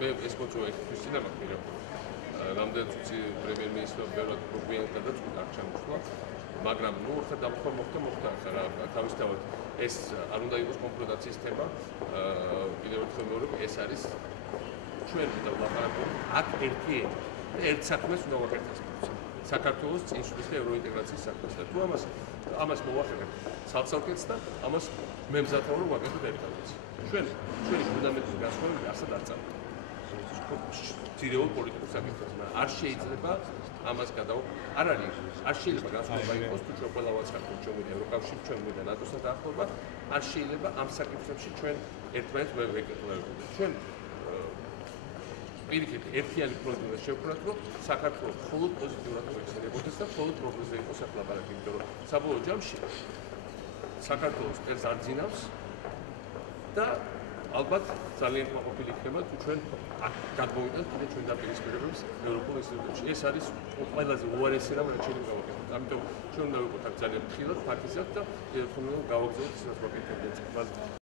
მე ეს მოწვევა ერთთვის წინა მაქვს, რომ რამდენიც უცი პრემიერ-მინისტრმა ბევრად პრობლემად გადაწყვიტა არ ჩამოსვლა, მაგრამ ნუ ხა დამხმარე მოხდა ახლა თავისთავად ეს არ უნდა იყოს კონფრონტაციის თემა, კიდევ ერთხელ მეორე ეს არის ჩვენ ვიდა ვლაპარაკობთ აქ ერთ საქმეს უნდა ვაკეთოთ. საქართველოს წინსვლის და ევროინტეგრაციის საქმეს და თუ ამას მოვახერხებთ ცალ-ცალკეც და ამას მე მზადავ რომ ვაკეთოთ ერთადაც. ჩვენი ფუნდამენტური განსხვავება ასად არ წამოწევს. ძირეულ პოლიტიკურ საკითხებს, არ შეიძლება ამას არ შეიძლება განსხვავება იყოს თუ ჩვენ ყველა ვაცხარებთ ჩვენ მივიდა ევროკავშირში, ჩვენ მივიდა ნატოსთან დაახლოება, არ შეიძლება ამ საკითხებში ჩვენ ერთმანეთს ვერ ვეკეთებთ. ჩვენ პირიქით ერთიანი პროექტი უნდა შევქმნათ, რომ საქართველოს მხოლოდ პოზიტიურად მოიხსენიებოდეს და მხოლოდ პროგრესზე იყოს ახლაბარაკი, იმიტომ რომ საბოლოო ჯამში საქართველოს წელს არ ძინავს და ალბათ ძალიან კმაყოფილი იქნება თუ ჩვენ გადმოვიდეთ კიდე ჩვენ დაპირისპირებებს ევროპულ ინსტიტუტებში. ეს არის ყველაზე უარესი რამ რაც შეიძლება გავაკეთოთ. ამიტომ ჩვენ უნდა ვიყოთ აქ ძალიან ფრთხილად, ფაქიზად და ერთხელ გავაგზავნოთ ის რაც ვაკეთებთ.